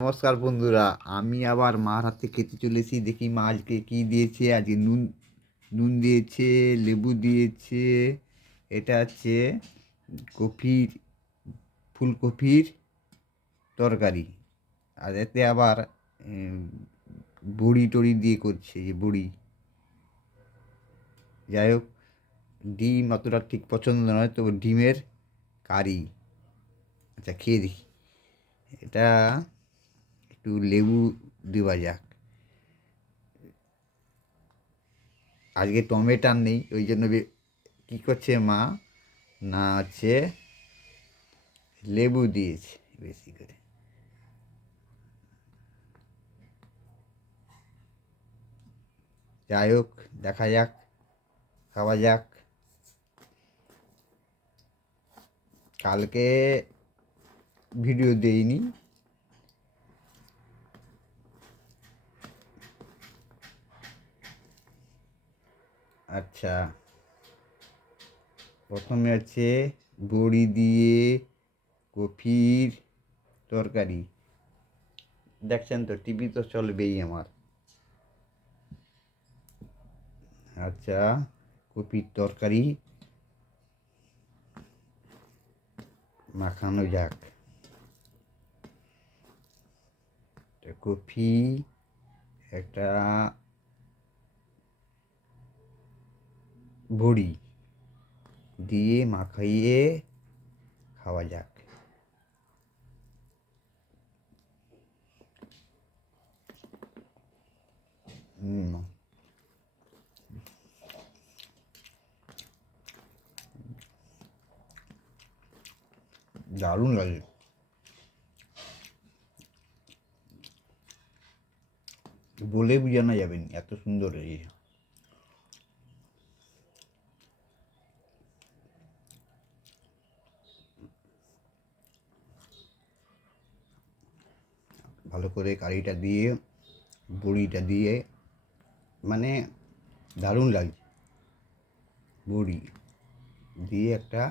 নমস্কার বন্ধুরা, আমি আবার মার হাতে খেতে চলেছি। দেখি মা আজকে কী দিয়েছে? আজকে নুন নুন দিয়েছে, লেবু দিয়েছে, এটা হচ্ছে কপির ফুলকপির তরকারি। আর এতে আবার বড়ি টড়ি দিয়ে করছে যে বড়ি। যাই হোক, ডিম অতটা ঠিক পছন্দ নয়, তবে ডিমের কারি। আচ্ছা খেয়ে দেখি। এটা একটু লেবু দেওয়া যাক। আজকে টমেটো নেই, ওই জন্য কী করছে মা? না, হচ্ছে লেবু দিয়েছে বেশি করে। যাই হোক, দেখা যাক, খাওয়া যাক। কালকে ভিডিও দেইনি। আচ্ছা। প্রথমে আছে বড়ি দিয়ে কফির তরকারি। দেখছেন তো, টিভি তো চলবেই আমার। আচ্ছা কপির তরকারি। মাখানো যাক। কফি, একটা বড়ি। দিয়ে মাখাইয়ে খাওয়া যাক। হুম দারুণ লাগে। বলে বোঝানো যাবে না, এত সুন্দর এই। ভালো করে কারিটা দিয়ে, বড়িটা দিয়ে মানে দারুণ লাগছে বড়ি দিয়ে একটা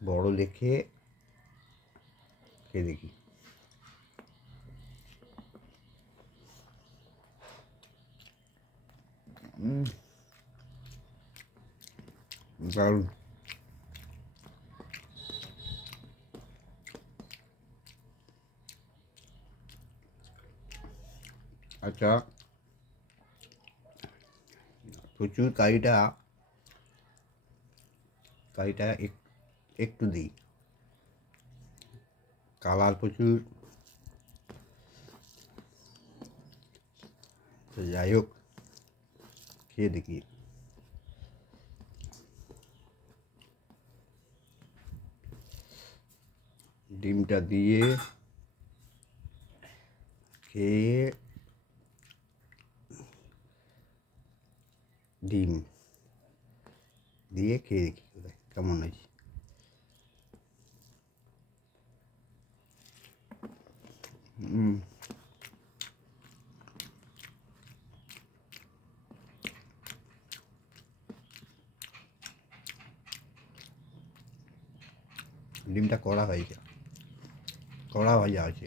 বড় দেখে খেয়ে দেখি। দারুণ। আচ্ছা প্রচুর কারিটা কারিটা এক- একটু দিই কালার প্রচুর তো যাই হোক খেয়ে দেখি ডিমটা দিয়ে খেয়ে ডিম দিয়ে খেয়ে দেখি কোথায় কেমন হয়েছে হুম ডিমটা কড়া হয়েছে কড়া ভাজা আছে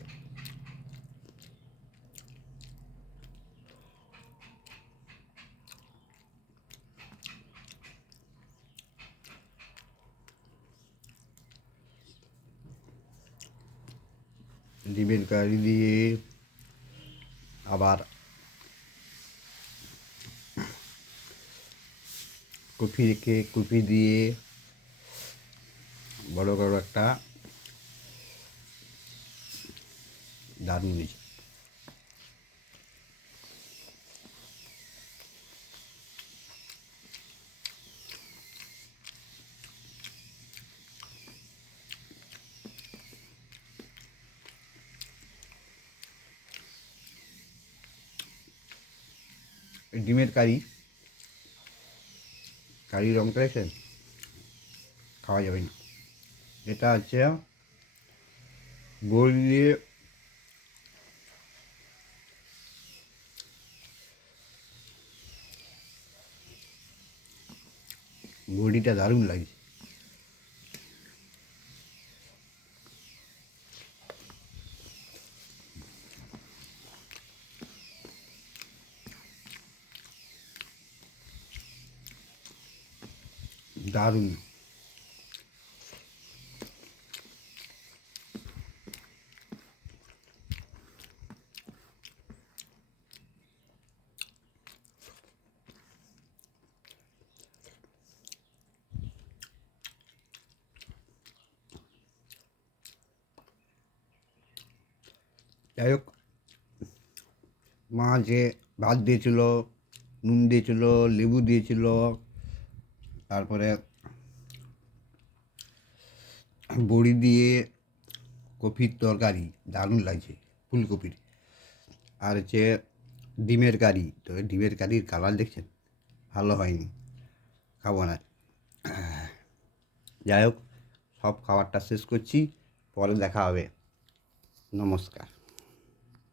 ডিমের কারি দিয়ে আবার কফি রেখে কফি দিয়ে বড় বড় একটা দারুণ হয়েছে। ডিমের কারি। কারি রং এসে খাওয়া যাবে না। এটা হচ্ছে গোল দিয়ে ঘড়িটা দারুণ লাগছে দারুণ। যাই হোক মা যে ভাত দিয়েছিল নুন দিয়েছিল লেবু দিয়েছিল তারপরে বড়ি দিয়ে কপির তরকারি, দারুণ লাগছে, ফুলকপির। আর হচ্ছে ডিমের কারি, তো ডিমের কারির কালার দেখছেন? ভালো হয়নি, খাব না। যাই হোক, সব খাবারটা শেষ করছি, পরে দেখা হবে। নমস্কার।